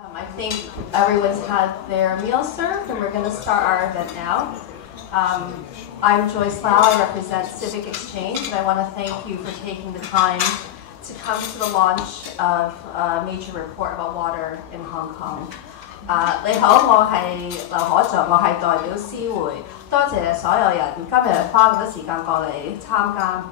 I think everyone's had their meal served, and we're going to start our event now. I'm Joyce Lau. I represent Civic Exchange, and I want to thank you for taking the time to come to the launch of a major report about water in Hong Kong. 你好，我係劉可頌，我係代表司會，多謝所有人今日花咁多時間過嚟參加。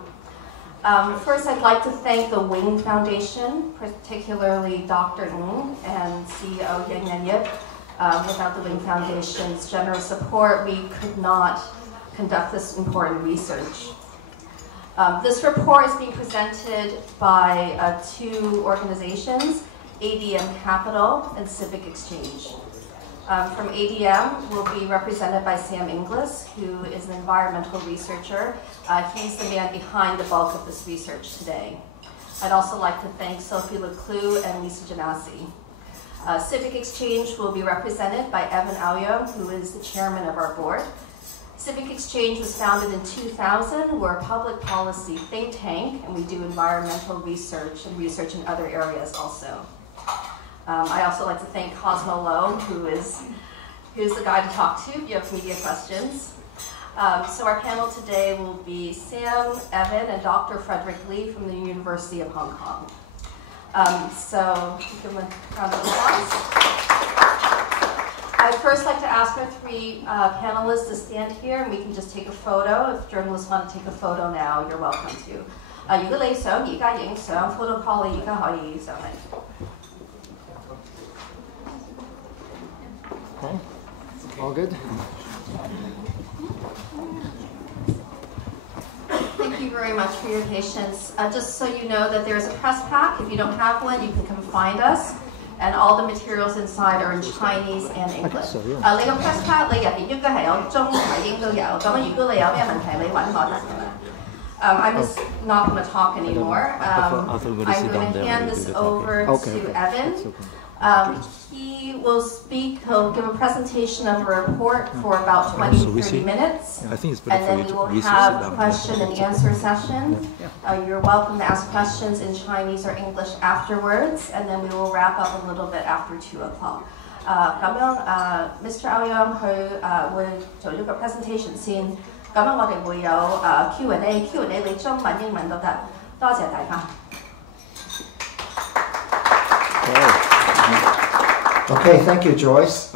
First, I'd like to thank the Wing Foundation, particularly Dr. Ng and CEO Yang Yan-Yip. Without the Wing Foundation's generous support, we could not conduct this important research. This report is being presented by two organizations, ADM Capital and Civic Exchange. From ADM will be represented by Sam Inglis, who is an environmental researcher. He's the man behind the bulk of this research today. I'd also like to thank Sophie Leclue and Lisa Janasi. Civic Exchange will be represented by Evan Aoyong, who is the chairman of our board. Civic Exchange was founded in 2000. We're a public policy think tank, and we do environmental research and research in other areas also. I also like to thank Cosmo Lowe, who's the guy to talk to if you have media questions. So our panel today will be Sam, Evan, and Dr. Frederick Lee from the University of Hong Kong. So give them a round of applause. I'd first like to ask our three panelists to stand here, and we can just take a photo. If journalists want to take a photo now, you're welcome to. 如果你想而家影相 photo call 你而家可以上嚟。Okay, all good. Thank you very much for your patience. Just so you know that there's a press pack. If you don't have one, you can come find us. And all the materials inside are in Chinese and English. 你個 press pack 你入邊應該係有中文英都有。咁如果你有咩問題，你揾我得㗎啦。I'm just not going to talk anymore. I'm going to hand this over to Evan. He will speak, he'll give a presentation of a report for about 20-30 minutes, and then we will have a question and answer session. You're welcome to ask questions in Chinese or English afterwards, and then we will wrap up a little bit after 2 o'clock. 咁樣Mr. Aoyong 佢會做咗個 presentation 先，咁樣我哋會有Q&A 你中文英文都得，多謝大家。Okay, thank you, Joyce.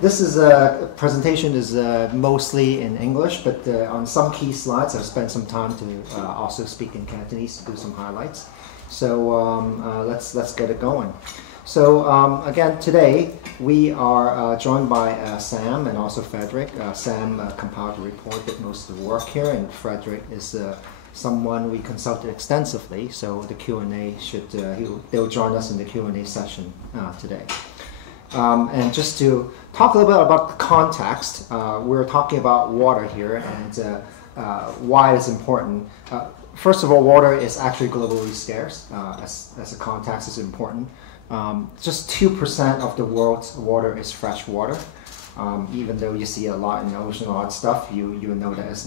This presentation is mostly in English, but on some key slides, I've spent some time to also speak in Cantonese to do some highlights. So let's get it going. So again, today we are joined by Sam and also Frederick. Sam compiled a report that most of the work here, and Frederick is someone we consulted extensively, so the Q&A they'll join us in the Q&A session today. And just to talk a little bit about the context, we're talking about water here and why it's important. First of all, water is actually globally scarce, as a context is important. Just 2% of the world's water is fresh water. Even though you see a lot in the ocean, a lot of stuff, you know that it's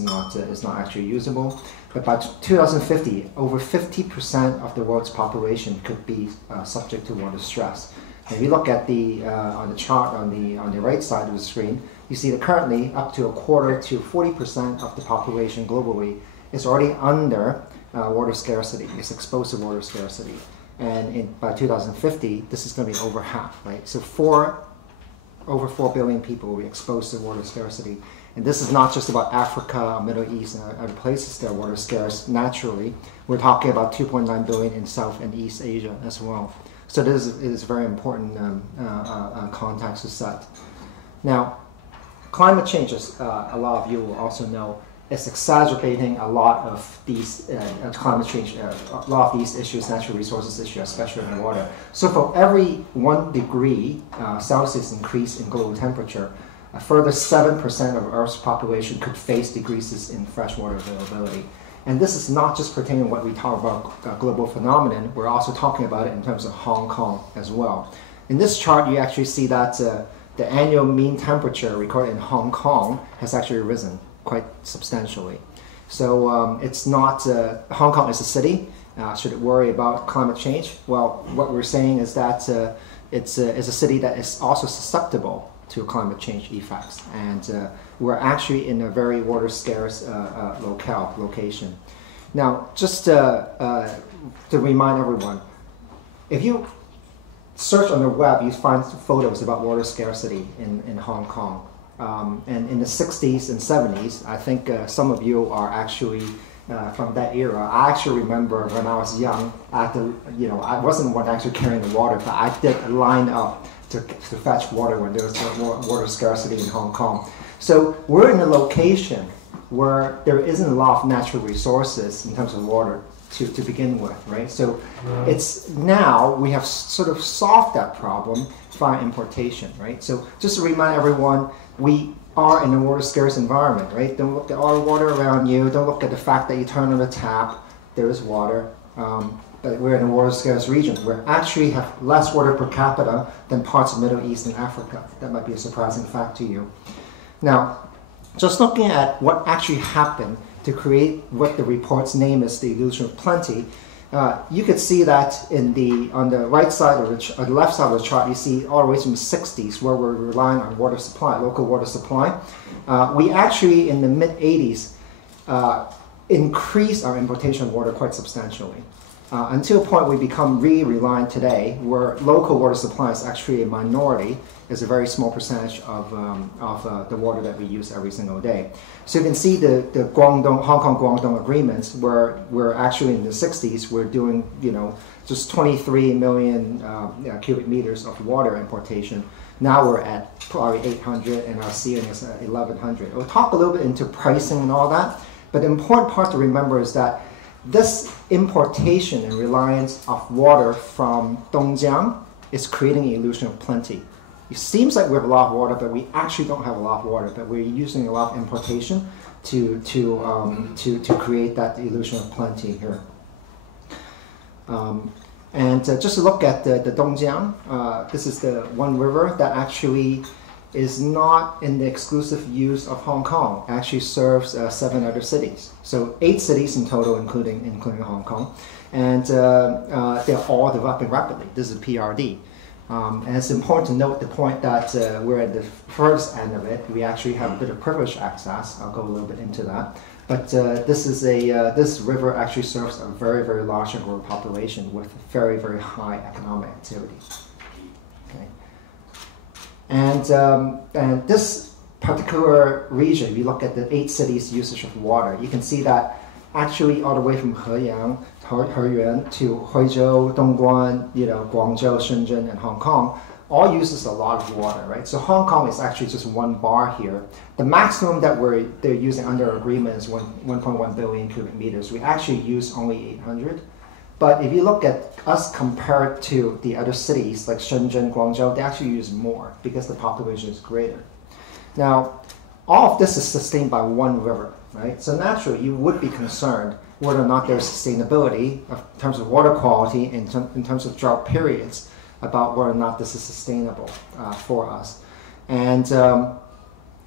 not actually usable. But by 2050, over 50% of the world's population could be subject to water stress. And if you look at on the chart on the right side of the screen, you see that currently up to a quarter to 40% of the population globally is already under water scarcity. It's exposed to water scarcity. And by 2050, this is going to be over half, right? So over 4 billion people will be exposed to water scarcity. And this is not just about Africa, Middle East, and other places that are water scarce naturally. We're talking about 2.9 billion in South and East Asia as well. So this is very important context to set. Now, climate change, as a lot of you will also know, is exacerbating a lot of these climate change, a lot of these issues, natural resources issues, especially in water. So for every 1 degree Celsius increase in global temperature, a further 7% of Earth's population could face decreases in freshwater availability. And this is not just pertaining to what we talk about global phenomenon, we're also talking about it in terms of Hong Kong as well. In this chart, you actually see that the annual mean temperature recorded in Hong Kong has actually risen quite substantially. So it's not, Hong Kong is a city. Should it worry about climate change? Well, what we're saying is that it's a city that is also susceptible to climate change effects, and we're actually in a very water scarce location. Now, just to remind everyone, if you search on the web, you find photos about water scarcity in Hong Kong. And in the 60s and 70s, I think some of you are actually from that era. I actually remember when I was young, I wasn't the one actually carrying the water, but I did line up to fetch water when there was water scarcity in Hong Kong. So we're in a location where there isn't a lot of natural resources in terms of water to begin with, right? So it's now we have sort of solved that problem via importation, right? So just to remind everyone, we are in a water scarce environment, right? Don't look at all the water around you. Don't look at the fact that you turn on the tap, there is water. But we're in a water scarce region. We actually have less water per capita than parts of Middle East and Africa. That might be a surprising fact to you. Now, just looking at what actually happened to create what the report's name is, the illusion of plenty, you could see that on the right side or the left side of the chart, you see all the way from the 60s where we're relying on water supply, local water supply. We actually, in the mid-80s, increased our importation of water quite substantially. Until a point we become really reliant today, where local water supply is actually a minority, is a very small percentage of the water that we use every single day. So you can see the Hong Kong-Guangdong agreements, where we're actually in the 60s, we're doing just 23 million cubic meters of water importation. Now we're at probably 800, and our ceiling is 1,100. We'll talk a little bit into pricing and all that, but the important part to remember is that this importation and reliance of water from Dongjiang is creating an illusion of plenty. It seems like we have a lot of water, but we actually don't have a lot of water, but we're using a lot of importation to create that illusion of plenty here. Just to look at the Dongjiang, this is the one river that actually is not in the exclusive use of Hong Kong. It actually serves 7 other cities. So 8 cities in total, including Hong Kong. And they're all developing rapidly. This is PRD. And it's important to note the point that we're at the first end of it. We actually have a bit of privileged access. I'll go a little bit into that. But this river actually serves a very, very large and growing population with very, very high economic activity. Okay. And this particular region, if you look at the 8 cities' usage of water, you can see that actually all the way from Heyuan to Huizhou, Dongguan, Guangzhou, Shenzhen, and Hong Kong, all uses a lot of water, right? So Hong Kong is actually just one bar here. The maximum that they're using under agreement is 1.1 billion cubic meters. We actually use only 800. But if you look at us compared to the other cities like Shenzhen, Guangzhou, they actually use more because the population is greater. Now, all of this is sustained by one river, right? So naturally, you would be concerned whether or not there's sustainability in terms of water quality, in terms of drought periods, about whether or not this is sustainable for us. And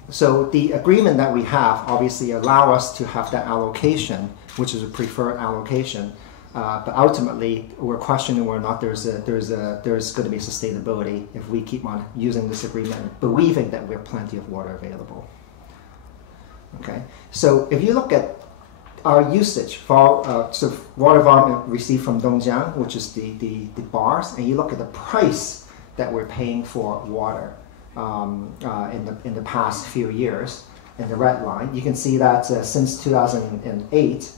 so the agreement that we have obviously allow us to have that allocation, which is a preferred allocation. But ultimately, we're questioning whether or not there's going to be sustainability if we keep on using this agreement, believing that we have plenty of water available. Okay, so if you look at our usage for so water volume received from Dongjiang, which is the bars, and you look at the price that we're paying for water in the past few years, in the red line, you can see that since 2008.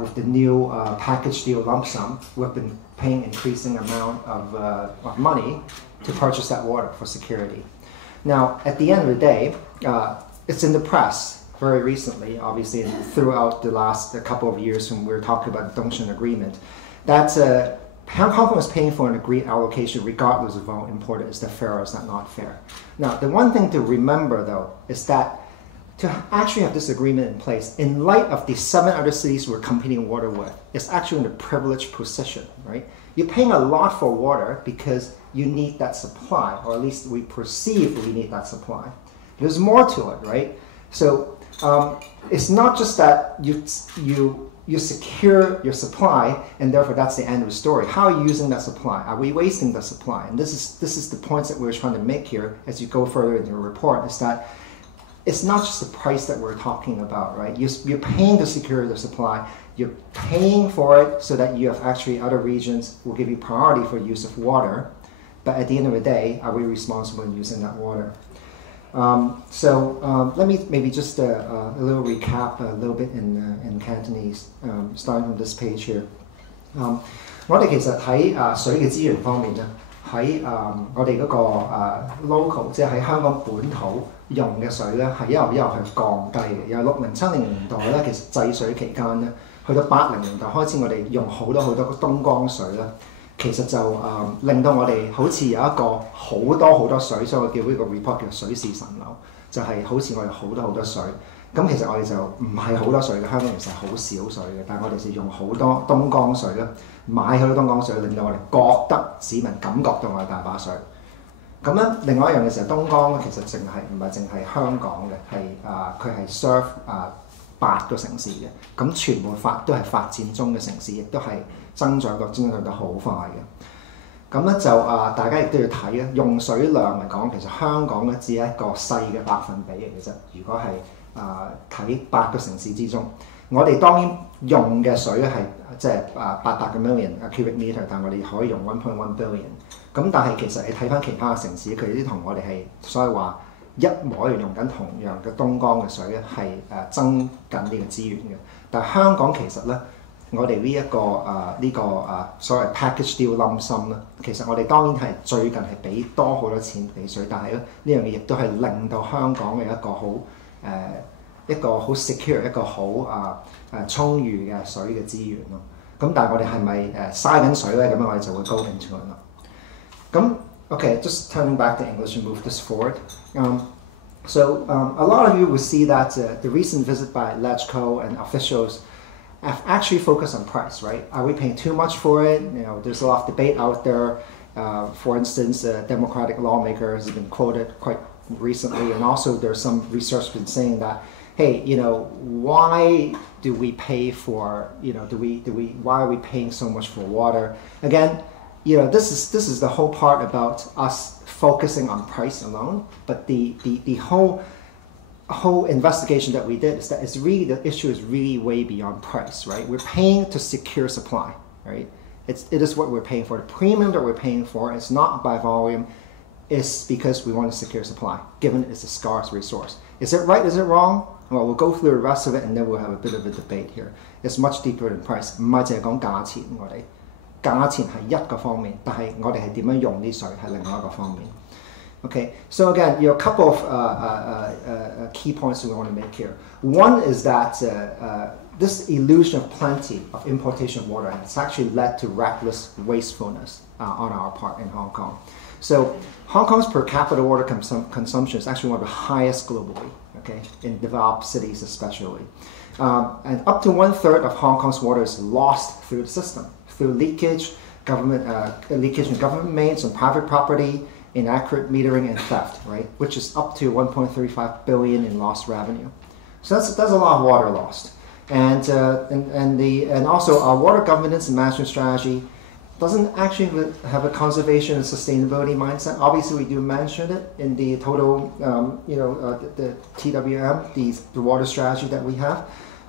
With the new package deal lump sum, we've been paying increasing amount of money to purchase that water for security. Now, at the end of the day, it's in the press very recently, obviously, and throughout the last couple of years when we were talking about the Dongshan agreement, that Hong Kong is paying for an agreed allocation regardless of how imported. Is that fair or is that not fair? Now, the one thing to remember, though, is that to actually have this agreement in place, in light of the 7 other cities we're competing water with, it's actually in a privileged position, right? You're paying a lot for water because you need that supply, or at least we perceive we need that supply. There's more to it, right? So it's not just that you secure your supply, and therefore that's the end of the story. How are you using that supply? Are we wasting the supply? And this is the points that we're trying to make here as you go further in your report, is that it's not just the price that we're talking about, right? You're paying to secure the supply. You're paying for it so that you have actually other regions will give you priority for use of water. But at the end of the day, are we responsible in using that water? Let me maybe just a little recap a little bit in Cantonese, starting from this page here. 我哋其實喺水嘅資源方面咧，喺我哋嗰個local， 即係喺香港本土用嘅水咧，係一路去降低嘅。由60、70年代咧，其實制水期間咧，去到80年代開始，我哋用好多東江水咧。其實就令到我哋好似有一個好多水，所以我叫呢個 report 叫水市神樓，就係好似我哋好多水。咁其實我哋就唔係好多水嘅，香港其實係好少水嘅，但係我哋就用好多東江水咧，買好多東江水，令到我哋覺得市民感覺到我哋大把水。咁咧，另外一樣嘅時候，東江咧其實唔係淨係香港嘅，係佢係 serve 8個城市嘅，咁全部都係發展中嘅城市，亦都係增長得好快嘅。咁咧就大家亦都要睇咧，用水量嚟講，其實香港咧只係一個細嘅百分比嚟嘅啫。如果係睇8個城市之中，我哋當然用嘅水咧係即係800個 million cubic meter， 但我哋可以用1.1 billion。咁但係其實你睇翻其他嘅城市，佢哋都同我哋係所以話一模一樣用緊同樣嘅東江嘅水咧，係爭緊呢個資源嘅。但係香港其實咧，我哋呢個所謂 package deal lump sum 咧，其實我哋當然係最近係俾多好多錢俾水，但係咧呢樣嘢亦都係令到香港嘅一個好 secure 一個好充裕嘅水嘅資源咯。咁但係我哋係咪嘥緊水咧？咁樣我哋就會 go into it 啦。咁 Okay, just turning back to English and move this forward. A lot of you will see that the recent visit by LegCo and officials have actually focused on price, right? Are we paying too much for it? There's a lot of debate out there. For instance, Democratic lawmakers have been quoted quite recently, and also there's some research been saying that, hey, why do we pay for, why are we paying so much for water? Again, this is the whole part about us focusing on price alone, but the whole investigation that we did is that the issue is really way beyond price, right? We're paying to secure supply, right? It is what we're paying for. The premium that we're paying for is not by volume, it's because we want to secure supply, given it's a scarce resource. Is it right? Is it wrong? Well, we'll go through the rest of it and then we'll have a bit of a debate here. It's much deeper than price. 唔係淨係講價錢，我哋價錢係一個方面，但係我哋係點樣用啲水係另外一個方面。Okay, so again, a couple of key points we want to make here. One is that this illusion of plenty of importation of water has actually led to reckless wastefulness on our part in Hong Kong. So Hong Kong's per capita water consumption is actually one of the highest globally, okay, in developed cities especially. And up to 1/3 of Hong Kong's water is lost through the system, through leakage in government mains on private property, inaccurate metering and theft, right? Which is up to 1.35 billion in lost revenue. So that's a lot of water lost. And also our water governance and management strategy doesn't actually have a conservation and sustainability mindset. Obviously, we do mention it in the total, the TWM, the water strategy that we have.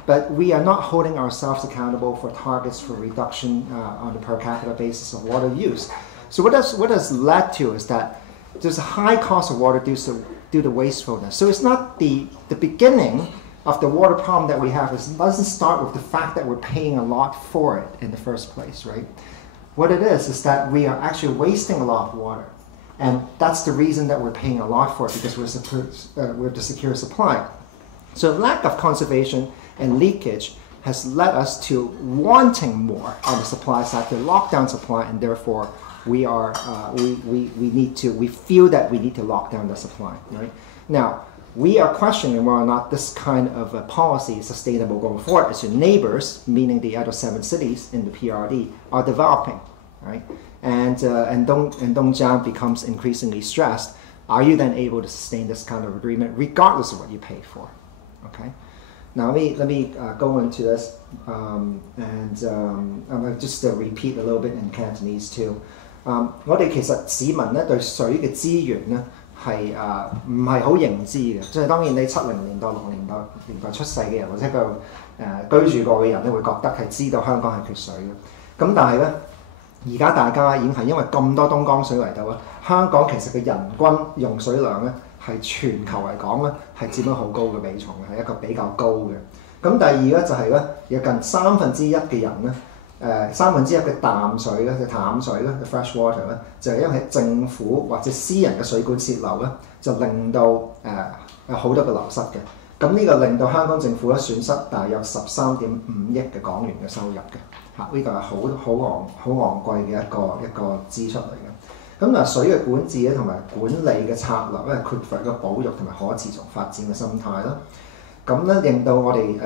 But we are not holding ourselves accountable for targets for reduction on a per capita basis of water use. So what has led to is that there's a high cost of water due to wastefulness. So it's not the beginning of the water problem that we have. It doesn't start with the fact that we're paying a lot for it in the first place, right? What it is that we are actually wasting a lot of water. And that's the reason that we're paying a lot for it, because we have to secure supply. So lack of conservation and leakage has led us to wanting more on the supply side, to lock down supply, and therefore we feel that we need to lock down the supply, right? Now, we are questioning whether or not this kind of a policy is sustainable going forward as your neighbors, meaning the other 7 cities in the PRD, are developing, right? And Dongjiang becomes increasingly stressed. Are you then able to sustain this kind of agreement regardless of what you pay for? Okay. Now let me go into this, and I'm going to just repeat a little bit in Cantonese too. 我哋其實市民咧對水嘅資源咧係唔係好認知嘅，即係當然你70年代、60年代出世嘅人或者居住過嘅人咧會覺得係知道香港係缺水嘅。咁但係咧而家大家已經係因為咁多東江水嚟到啦，香港其實嘅人均用水量咧係全球嚟講咧係佔咗好高嘅比重嘅，係一個比較高嘅。咁第二咧就係咧有近1/3嘅人咧。1/3嘅淡水咧，嘅淡水咧，嘅 fresh water 咧，就係因為政府或者私人嘅水管泄漏咧，就令到有好多嘅流失嘅。咁呢個令到香港政府咧損失大約13.5億嘅港元嘅收入嘅。嚇，呢個係好昂貴嘅一個支出嚟嘅。咁水嘅管治咧同埋管理嘅策略咧，缺乏一個保育同埋可持續發展嘅心態啦。咁咧令到我哋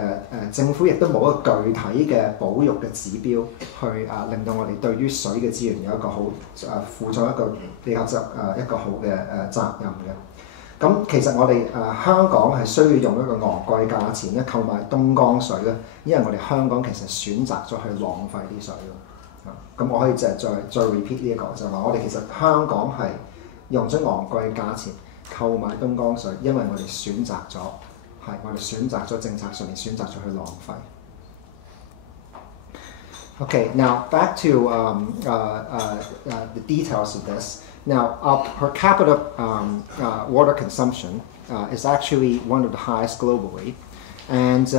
政府亦都冇一個具體嘅保育嘅指標去令到我哋對於水嘅資源有一個好負上一個比較一個好嘅責任嘅。咁其實我哋香港係需要用一個昂貴價錢咧購買東江水咧，因為我哋香港其實選擇咗去浪費啲水咯。咁我可以再 repeat 呢一個就係話我哋其實香港係用咗昂貴價錢購買東江水，因為我哋選擇咗。係，我哋選擇咗政策上面選擇咗去浪費。Okay, now back to the details of this. Now, our per capita water consumption is actually one of the highest globally, and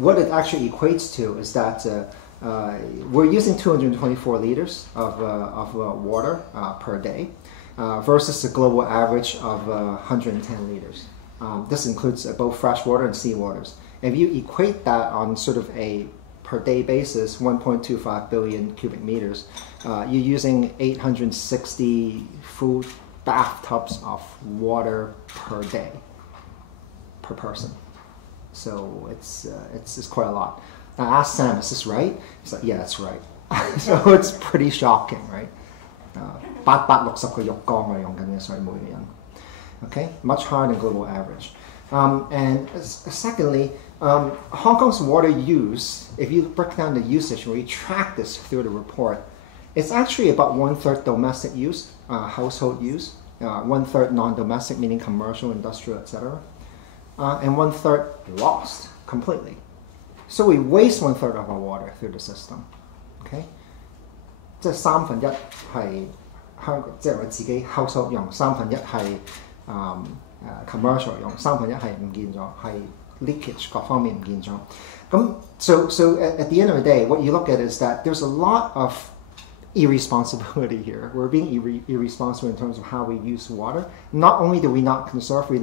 what it actually equates to is that we're using 224 liters of water per day versus the global average of 110 liters. This includes both fresh water and sea waters. If you equate that on sort of a per day basis, 1.25 billion cubic meters, you're using 860 full bathtubs of water per day, per person. So it's quite a lot. I asked Sam, is this right? He's like, yeah, that's right. So it's pretty shocking, right? 860個浴缸我哋用緊嘅水每個人。Okay, much higher than global average. And secondly, Hong Kong's water use, if you break down the usage, or you track this through the report, it's actually about 1/3 domestic use, household use, 1/3 non-domestic, meaning commercial, industrial, etc., and 1/3 lost completely. So we waste 1/3 of our water through the system. Okay, 即係1/3係香港，即係我自己 household 用，1/3係commercial 用，1/3係唔見咗，係 leakage 各方面唔見咗。咁 so at the end of the day, what you look at is that there's a lot of irresponsibility here. We're being irresponsible in terms of how we use water. Not only do we not conserve, we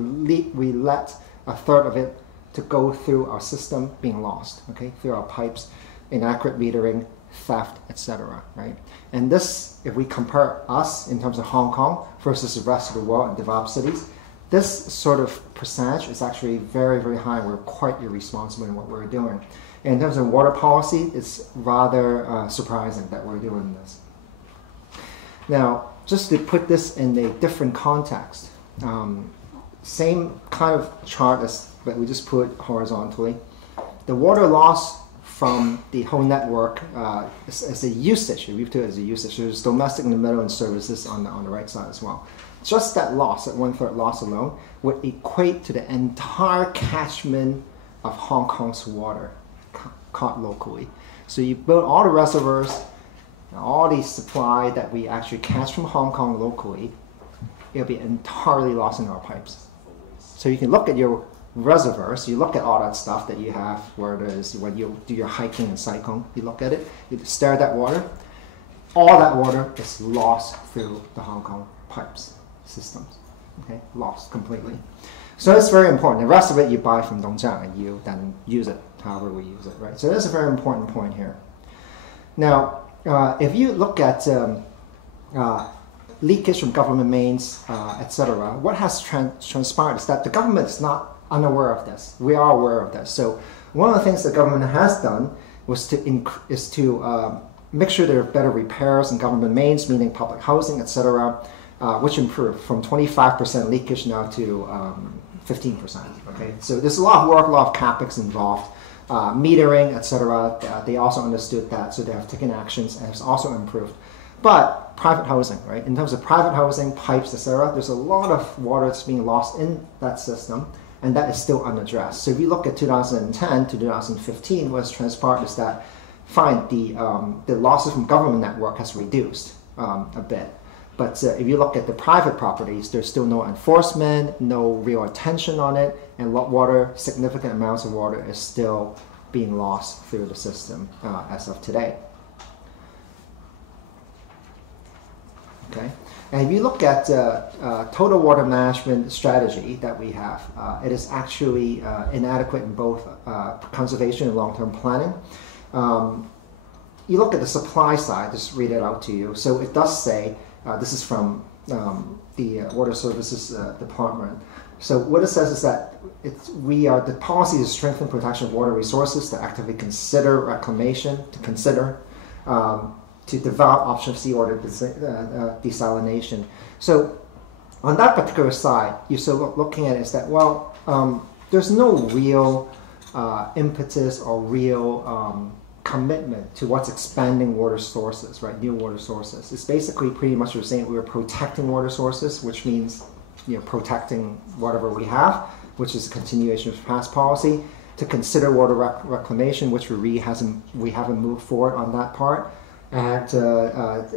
let 1/3 of it to go through our system being lost, okay, through our pipes, inaccurate metering, theft, etc., right? And this, if we compare us in terms of Hong Kong versus the rest of the world and developed cities, this sort of percentage is actually very, very high. We're quite irresponsible in what we're doing. And in terms of water policy, it's rather surprising that we're doing this. Now, just to put this in a different context, same kind of chart but we just put horizontally. The water loss from the whole network as a usage, we view it as a usage. There's domestic in the middle and services on the right side as well. Just that loss, that 1/3 loss alone, would equate to the entire catchment of Hong Kong's water caught locally. So you build all the reservoirs, all the supply that we actually catch from Hong Kong locally, it'll be entirely lost in our pipes. So you can look at your reservoirs, you look at all that stuff that you have where it is when you do your hiking in Sai Kung, you look at it, you stare at that water, all that water is lost through the Hong Kong pipes systems, okay, lost completely. So it's very important. The rest of it you buy from Dongjiang and you then use it however we use it, right? So that's a very important point here. Now, if you look at leakage from government mains, etc., what has transpired is that the government is not unaware of this. We are aware of this. So one of the things the government has done was to make sure there are better repairs in government mains, meaning public housing, etc., which improved from 25% leakage now to 15%. Okay, so there's a lot of work, a lot of capex involved, metering, etc. They also understood that, so they have taken actions and has also improved. But private housing, right? In terms of private housing, pipes, etc., there's a lot of water that's being lost in that system, and that is still unaddressed. So if you look at 2010 to 2015, what's transpired is that, fine, the losses from government network has reduced a bit. But if you look at the private properties, there's still no enforcement, no real attention on it, and water, significant amounts of water is still being lost through the system as of today. Okay, and if you look at total water management strategy that we have, it is actually inadequate in both conservation and long-term planning. You look at the supply side, just read it out to you. So it does say, this is from the Water Services Department. So what it says is that the policy is to strengthen protection of water resources, to actively consider reclamation, to consider to develop option of seawater desalination. So on that particular side, you're still looking at it is that, well, there's no real impetus or real commitment towards expanding water sources, right? New water sources. It's basically pretty much we're saying we're protecting water sources, which means protecting whatever we have, which is a continuation of past policy. To consider water reclamation, which we haven't moved forward on that part. And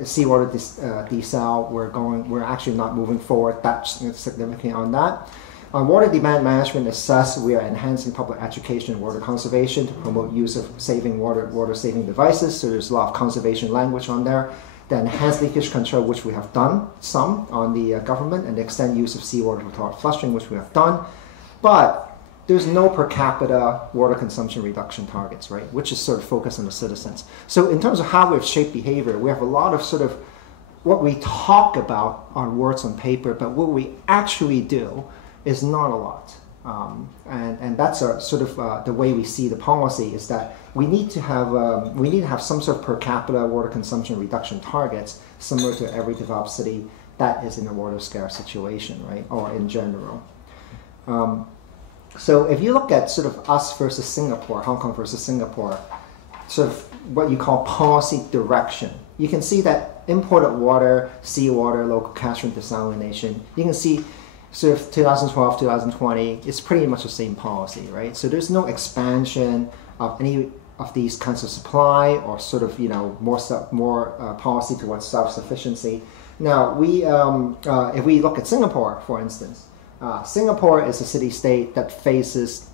seawater desal, we're actually not moving forward that significantly on that. On water demand management, assess we are enhancing public education and water conservation to promote use of water saving devices. So there's a lot of conservation language on there. The enhanced leakage control, which we have done some on the government, and the extended use of seawater for flushing, which we have done. But there's no per capita water consumption reduction targets, right? Which is sort of focused on the citizens. So in terms of how we've shaped behavior, we have a lot of sort of what we talk about on words on paper, but what we actually do is not a lot. And that's sort of the way we see the policy is that we need to have some sort of per capita water consumption reduction targets similar to every developed city that is in a water scarce situation, right? Or in general. So if you look at sort of us versus Singapore, Hong Kong versus Singapore, sort of what you call policy direction, you can see that imported water, seawater, local catchment desalination, you can see sort of 2012, 2020, it's pretty much the same policy, right? So there's no expansion of any of these kinds of supply or sort of, more policy towards self-sufficiency. Now, if we look at Singapore, for instance, Singapore is a city-state that faces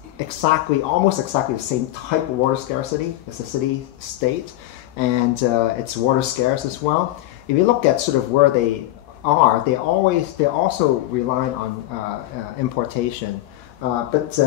almost exactly the same type of water scarcity as a city-state, and it's water scarce as well. If you look at sort of where they are, they're also relying on importation. But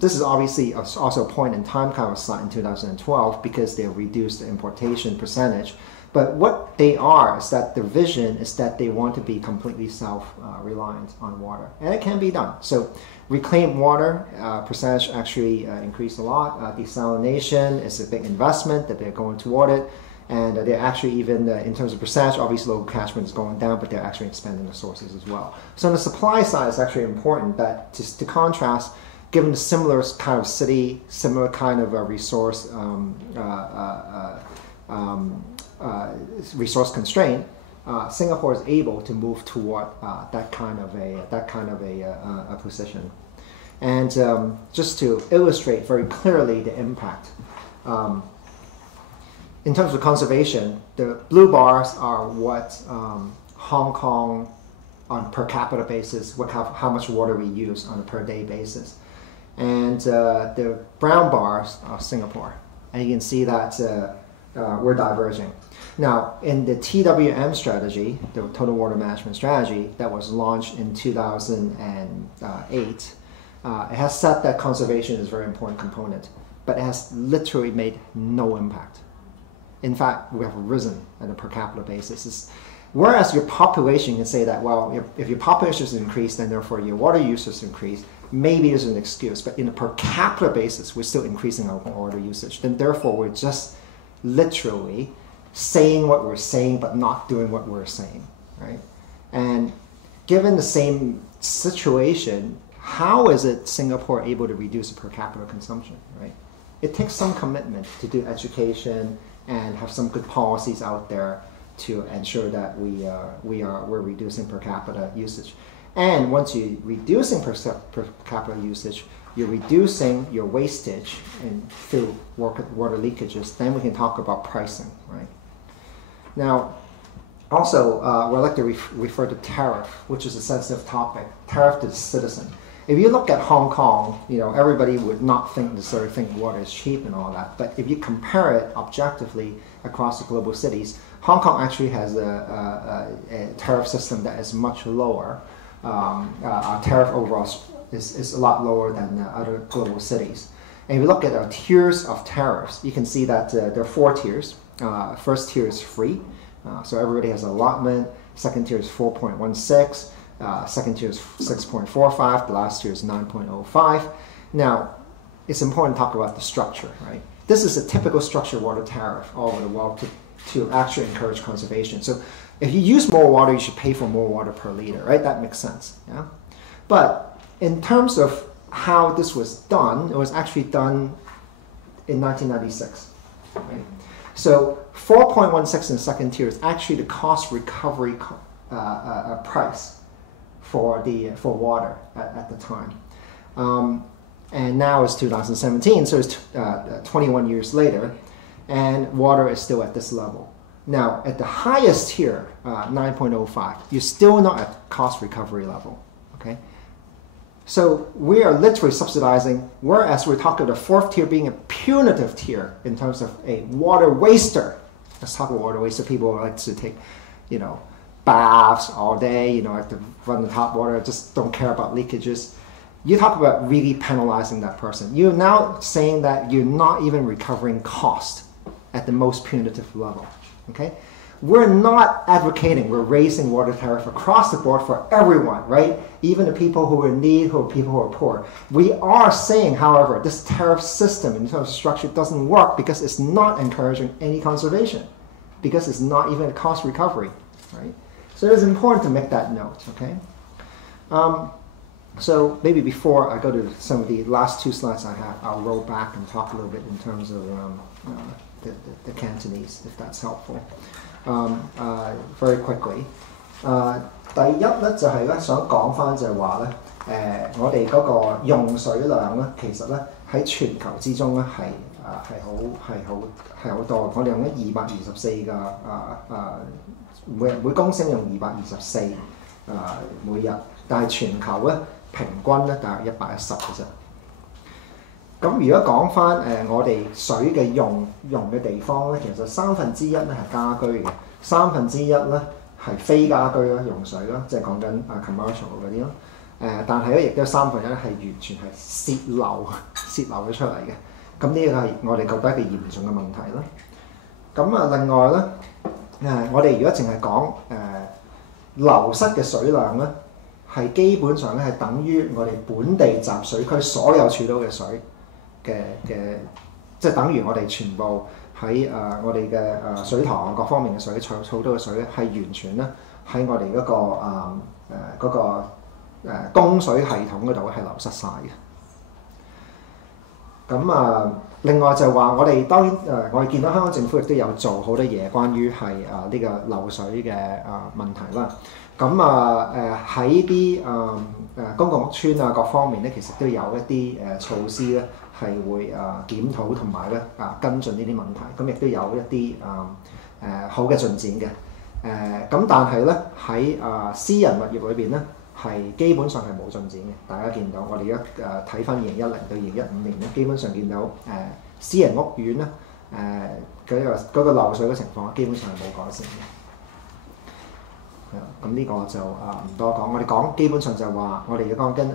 this is obviously also a point in time kind of slot in 2012 because they reduced the importation percentage. But what they are is that their vision is that they want to be completely self-reliant on water. And it can be done. So reclaimed water percentage actually increased a lot. Desalination is a big investment that they're going toward it. And they're actually even, in terms of percentage, obviously local catchment is going down, but they're actually expanding the sources as well. So on the supply side, it's actually important that to contrast, given the similar kind of city, similar kind of resource constraint, Singapore is able to move toward that kind of a position. And just to illustrate very clearly the impact, in terms of conservation, the blue bars are what Hong Kong, on per capita basis, how much water we use on a per day basis. And the brown bars are Singapore. And you can see that we're diverging. Now, in the TWM strategy, the Total Water Management Strategy, that was launched in 2008, it has said that conservation is a very important component, but it has literally made no impact. In fact, we have risen on a per capita basis. Whereas your population can say that, well, if your population is increased, then therefore your water usage is increased, maybe there's an excuse. But in a per capita basis, we're still increasing our water usage. Then therefore, we're just literally saying what we're saying, but not doing what we're saying, right? And given the same situation, how is it Singapore able to reduce per capita consumption, right? It takes some commitment to do education and have some good policies out there to ensure that we're reducing per capita usage. And once you're reducing per capita usage, you're reducing your wastage and through water leakages, then we can talk about pricing, right? Now, also, we'd like to refer to tariff, which is a sensitive topic, tariff to the citizen. If you look at Hong Kong, everybody would not necessarily think water is cheap and all that, but if you compare it objectively across the global cities, Hong Kong actually has a tariff system that is much lower. Our tariff overall is a lot lower than other global cities. And if you look at our tiers of tariffs, you can see that there are 4 tiers. First tier is free, so everybody has an allotment. Second tier is 4.16. Second tier is 6.45. The last tier is 9.05. Now, it's important to talk about the structure, right? This is a typical structured water tariff all over the world to actually encourage conservation. So if you use more water, you should pay for more water per liter, right? That makes sense, yeah? But in terms of how this was done, it was actually done in 1996, right? So 4.16 in the second tier is actually the cost recovery price for water at the time. And now it's 2017, so it's 21 years later, and water is still at this level. Now, at the highest tier, 9.05, you're still not at cost recovery level, okay? So we are literally subsidizing, whereas we're talking about the 4th tier being a punitive tier in terms of a water waster. Let's talk about water waster. People like to take, baths all day, have to run the tap water, just don't care about leakages. You talk about really penalizing that person. You're now saying that you're not even recovering cost at the most punitive level, okay? We're not advocating, we're raising water tariff across the board for everyone, right? Even the people who are in need, people who are poor. We are saying, however, this tariff system in terms of structure doesn't work because it's not encouraging any conservation, because it's not even a cost recovery, right? So it's important to make that note, okay? So maybe before I go to some of the last 2 slides I have, I'll roll back and talk a little bit in terms of the Cantonese, if that's helpful. Very quickly. 第一咧就係咧想講翻就係話咧，我哋嗰個用水量咧，其實咧喺全球之中咧係好多。我哋用咗224個每公升用224每日，但係全球咧平均咧大約110嘅啫。咁如果講翻我哋水嘅用嘅地方咧，其實1/3咧係家居嘅，1/3咧係非家居啦，用水啦，即係講緊commercial 嗰啲咯。但係咧亦都有1/3係完全係泄漏咗出嚟嘅。咁呢個係我哋覺得一個嚴重嘅問題啦。咁另外咧我哋如果淨係講流失嘅水量咧，係基本上咧係等於我哋本地集水區所有儲到嘅水。即係等於我哋全部喺我哋嘅水塘各方面嘅水儲到嘅水咧，係完全咧喺我哋嗰個供水系統嗰度係流失晒嘅。咁另外就話我哋當然我哋見到香港政府亦都有做好多嘢關於係呢個漏水嘅問題啦。咁喺啲公共屋邨各方面咧，其實都有一啲措施咧，係會檢討同埋咧跟進呢啲問題。咁亦都有一啲好嘅進展嘅。咁但係咧喺私人物業裏邊咧，係基本上係冇進展嘅。大家見到我哋而家睇翻2010到2015年咧，基本上見到私人屋苑咧嗰個漏水嘅情況，基本上係冇改善嘅。咁呢個就唔多講，我哋講基本上就話我哋要講緊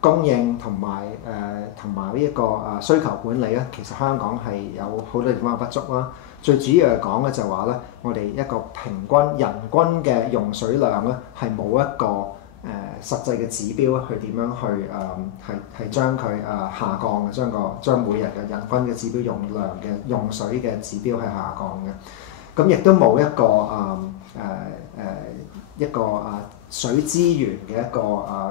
供應同埋呢一個需求管理咧，其實香港係有好多地方不足啦。最主要係講咧就話咧，我哋一個平均人均嘅用水量咧係冇一個實際嘅指標去點樣去係將佢下降嘅，將每日嘅人均嘅指標用水嘅指標係下降嘅。咁亦都冇一個一個水資源嘅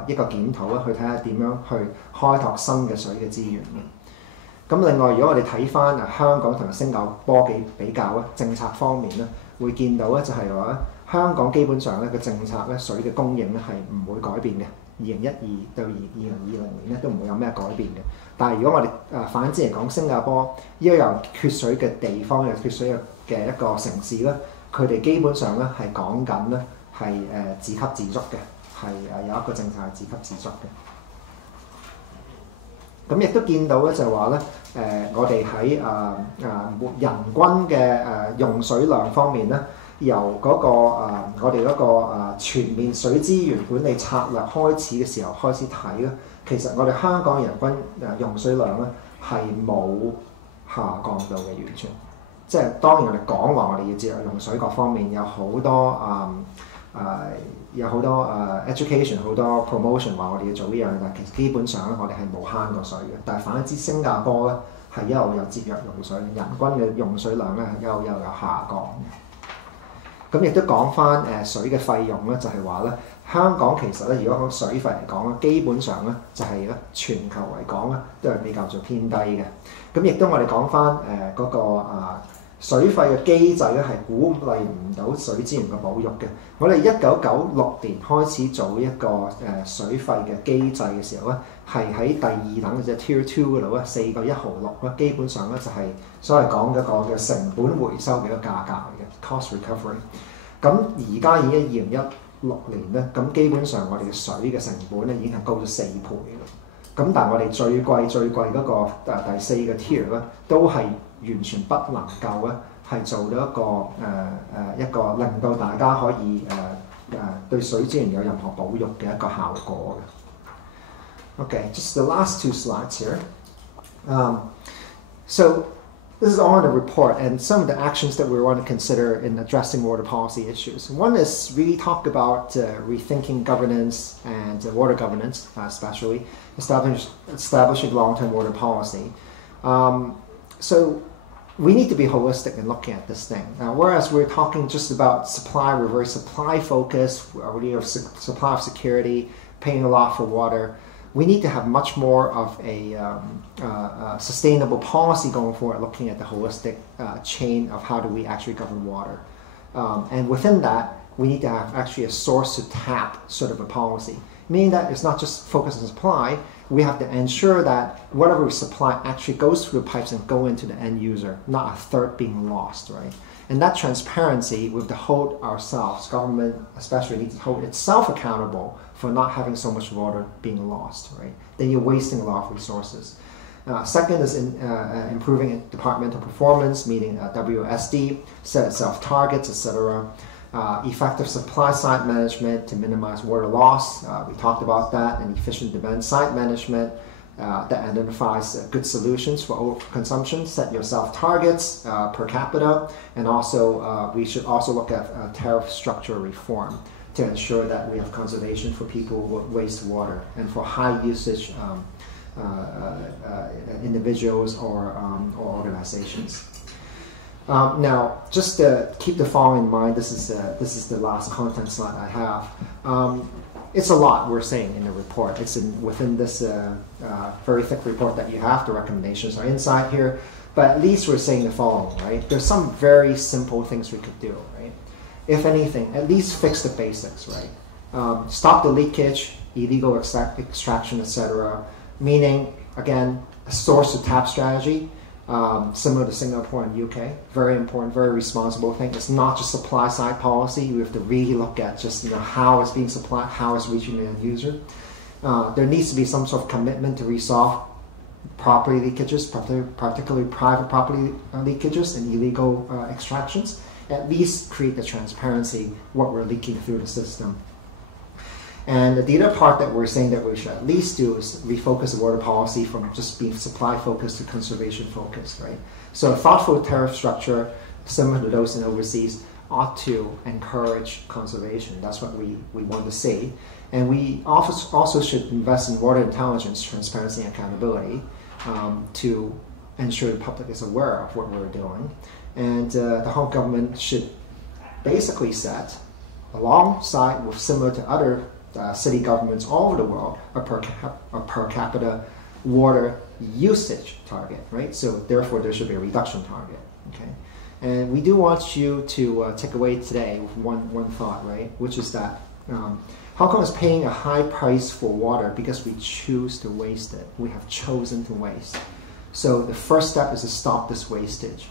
一個檢討啦，去睇下點樣去開拓新嘅水嘅資源嘅。咁另外，如果我哋睇翻香港同埋新加坡嘅比較咧，政策方面咧，會見到咧就係話香港基本上咧個政策咧水嘅供應咧係唔會改變嘅，2012到2020年咧都唔會有咩改變嘅。但係如果我哋反之嚟講，新加坡依個有缺水嘅地方，有缺水嘅一個城市咧，佢哋基本上咧係講緊咧係自給自足嘅，係有一個政策係自給自足嘅。咁亦都見到咧就係話咧我哋喺人均嘅用水量方面咧，由嗰我哋嗰個全面水資源管理策略開始嘅時候開始睇咧，其實我哋香港人均用水量咧係冇下降到嘅，完全。即係當然我哋講話我哋要節約用水各方面有好多education 好多 promotion 話我哋要做呢樣，但係其實基本上咧我哋係冇慳過水嘅。但係反之新加坡咧係一路有節約用水，人均嘅用水量咧係一路有下降嘅。咁亦都講翻水嘅費用咧，就係話咧香港其實咧如果講水費嚟講咧，基本上咧就係咧全球嚟講咧都係比較做偏低嘅。咁亦都我哋講翻嗰個水費嘅機制咧係鼓勵唔到水資源嘅保育嘅。我哋1996年開始做一個水費嘅機制嘅時候咧，係喺第二等嘅 Tier 2嗰度咧，4個1毫6咧，基本上咧就係所謂講一個嘅成本回收嘅一個價格嚟嘅 cost recovery。咁而家已經2016年咧，咁基本上我哋嘅水嘅成本咧已經係高咗4倍嘅。咁但係我哋最貴嗰個第4個 tier 咧，都係完全不能夠咧係做到一個令到大家可以對水資源有任何保育嘅一個效果嘅。Okay, just the last 2 slides here. So this is all in the report and some of the actions that we want to consider in addressing water policy issues. One is really talk about rethinking governance and water governance, especially establishing long-term water policy. So we need to be holistic in looking at this thing. Whereas we're talking just about reverse supply focus, we have supply of security, paying a lot for water. We need to have much more of a sustainable policy going forward, looking at the holistic chain of how do we actually govern water. And within that, we need to have actually a source to tap sort of a policy, meaning that it's not just focused on supply. We have to ensure that whatever we supply actually goes through the pipes and go into the end user, not a third being lost, right? And that transparency, we have to hold ourselves, government especially needs to hold itself accountable for not having so much water being lost, right? Then you're wasting a lot of resources. Second is improving departmental performance, meaning WSD, set itself targets, etc. Effective supply side management to minimize water loss. We talked about that, and efficient demand side management that identifies good solutions for overconsumption. Set yourself targets per capita, and also we should also look at tariff structure reform to ensure that we have conservation for people who waste water and for high usage individuals or organizations. Now, just to keep the following in mind, this is the last content slide I have. It's a lot we're saying in the report. It's within this very thick report that you have. The recommendations are inside here, but at least we're saying the following, right? There's some very simple things we could do, right? If anything, at least fix the basics, right? Stop the leakage, illegal extraction, etc. Meaning, again, a source to tap strategy. Similar to Singapore and UK, very important, very responsible thing. It's not just supply side policy. We have to really look at just how it's being supplied, how it's reaching the end user. There needs to be some sort of commitment to resolve property leakages, particularly private property leakages and illegal extractions. At least create the transparency what we're leaking through the system. And the other part that we're saying that we should at least do is refocus the water policy from just being supply focused to conservation focused, right? So a thoughtful tariff structure, similar to those in overseas, ought to encourage conservation. That's what we want to see. And we also should invest in water intelligence, transparency, and accountability to ensure the public is aware of what we're doing. And the Hong Kong government should basically set alongside with similar to other city governments all over the world, a per capita water usage target, right? So therefore there should be a reduction target, okay? And we do want you to take away today with one thought, right? Which is that Hong Kong is paying a high price for water because we choose to waste it. We have chosen to waste. So the first step is to stop this wastage.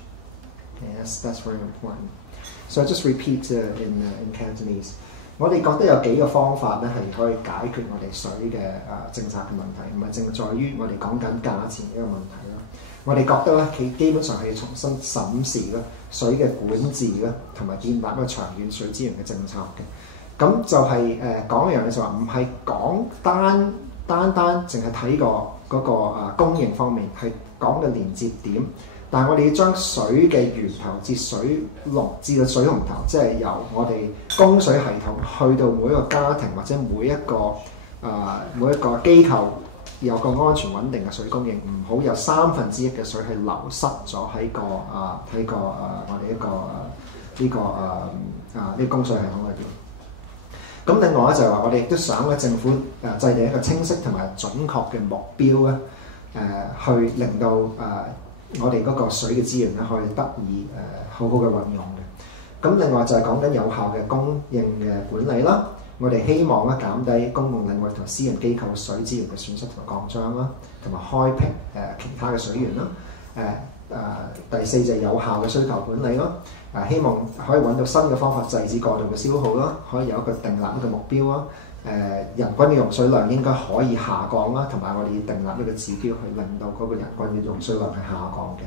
Okay, that's very important. So I just repeat in Cantonese. 我哋覺得有幾個方法咧係可以解決我哋水嘅政策嘅問題，唔係淨在於我哋講緊價錢呢個問題咯。我哋覺得咧，佢基本上係重新審視咧水嘅管治咧，同埋建立一個長遠水資源嘅政策嘅。咁就係講一樣嘢就話唔係講單淨係睇個嗰個供應方面，係講嘅連接點。但係我哋要將水嘅源頭至水龍至到水龍頭，即係由我哋供水系統去到每一個家庭或者每一個機構有個安全穩定嘅水供應，唔好有1/3嘅水係流失咗喺我哋呢個供水系統裏邊。咁另外咧就係話，我哋亦都想咧政府制定一個清晰同埋準確嘅目標咧，去令到我哋嗰個水嘅資源咧可以得以好好嘅運用嘅。咁另外就係講緊有效嘅供應嘅管理啦。我哋希望咧減低公共領域同私人機構水資源嘅損失同埋擴張啦，同埋開闢其他嘅水源啦。第四就係有效嘅需求管理咯。希望可以揾到新嘅方法制止過度嘅消耗啦，可以有一個訂立一個目標啦。人均嘅用水量應該可以下降啦，同埋我哋要訂立一個指標去令到嗰個人均嘅用水量係下降嘅。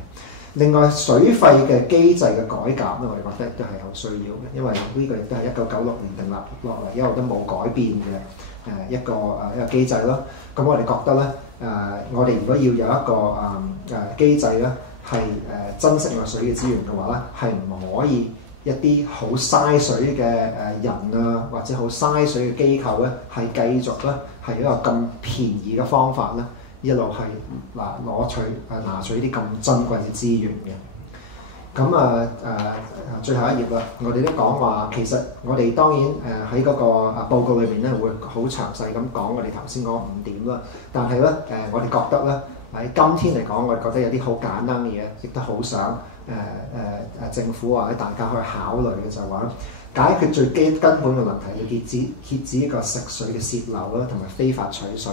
另外水費嘅機制嘅改革咧，我哋覺得都係有需要嘅，因為呢個亦都係1996年訂立落嚟，一路都冇改變嘅一個機制啦。咁我哋覺得咧我哋如果要有一個機制咧，係珍惜我水嘅資源嘅話咧，係唔可以一啲好嘥水嘅人啊，或者好嘥水嘅機構咧，係繼續咧係一個咁便宜嘅方法咧，一路係拿取啲咁珍貴嘅資源嘅。咁最後一頁啦，我哋都講話，其實我哋當然喺嗰個報告裏面咧會好詳細咁講我哋頭先嗰5點啦。但係咧我哋覺得咧喺今天嚟講，我哋覺得有啲好簡單嘅嘢，亦都好想政府或者大家去考慮嘅就係話，解決最根本嘅問題，要遏止一個食水嘅泄漏啦，同埋非法取水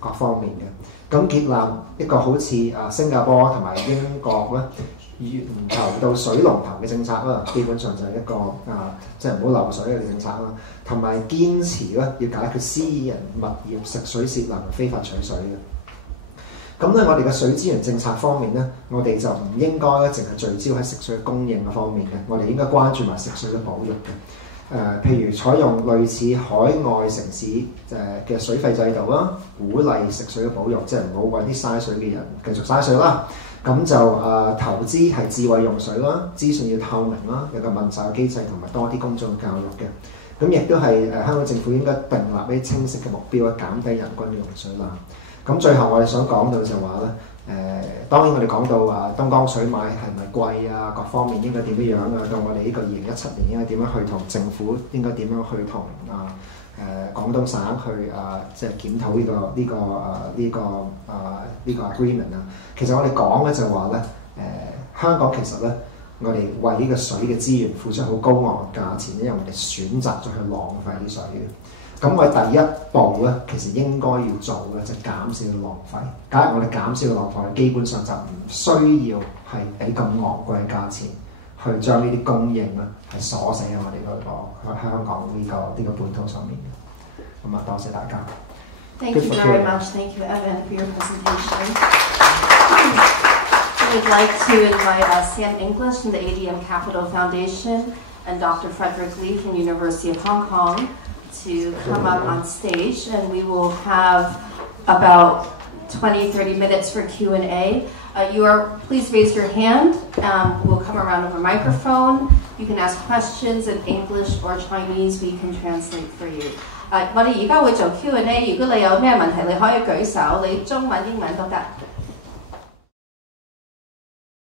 各方面嘅。咁建立一個好似新加坡同埋英國咧源頭到水龍頭嘅政策啦，基本上就係一個即係唔好漏水嘅政策啦，同埋堅持咧要解決私人物業食水泄漏同非法取水嘅。咁咧，我哋嘅水資源政策方面咧，我哋就唔應該咧淨係聚焦喺食水供應嘅方面嘅，我哋應該關注埋食水嘅保育嘅。譬如採用類似海外城市嘅水費制度啦，鼓勵食水嘅保育，即係唔好揾啲嘥水嘅人繼續嘥水啦。咁就投資係智慧用水啦，資訊要透明啦，有個問責嘅機制同埋多啲公眾教育嘅。咁亦都係香港政府應該訂立一啲清晰嘅目標，減低人均嘅用水量。咁最後我哋想講到就話咧，當然我哋講到東江水買係咪貴啊，各方面應該點樣啊，到我哋呢個2017年應該點樣去同政府應該點樣去同廣東省去即係檢討呢個 agreement 啊。其實我哋講咧就話咧，香港其實咧我哋為呢個水嘅資源付出好高昂嘅價錢，因為我哋選擇咗去浪費啲水嘅。咁我哋第一步咧，其實應該要做嘅就係減少浪費。假如我哋減少浪費，基本上就唔需要係俾咁昂貴嘅價錢去將呢啲供應咧係鎖死喺我哋嗰個香港呢個本土上面嘅。咁多謝大家。Thank you very much. Thank you, Evan, for your presentation. We'd like to invite Sam English from the ADM Capital Foundation and Dr. Frederick Lee from University of Hong Kong to come up on stage, and we will have about 20-30 minutes for Q&A. Please raise your hand. We'll come around with a microphone. You can ask questions in English or Chinese. We can translate for you. 我哋而家會做 Q&A， 如果你有咩問題，你可以舉手，你中文、英文都得。